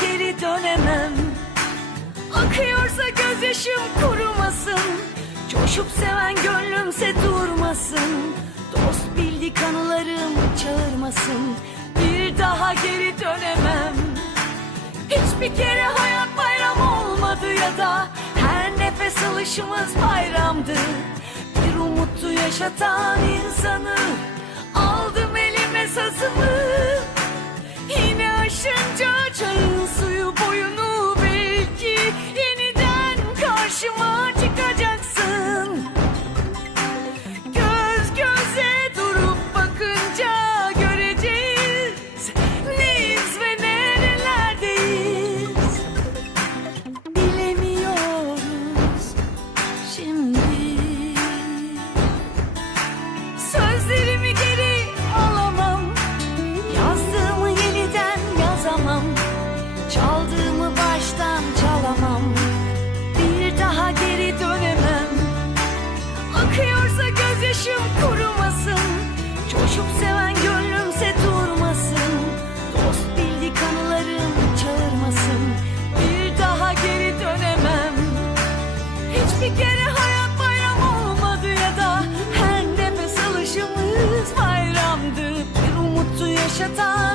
geri dönemem. Akıyorsa gözyaşım kurumasın. Coşup seven gönlümse durmasın. Dost bildik anılarım çağırmasın. Bir daha geri dönemem. Hiçbir kere hayat bayram olmadı ya da Her nefes alışımız bayramdı. Bir umuttu yaşatan insan Your time.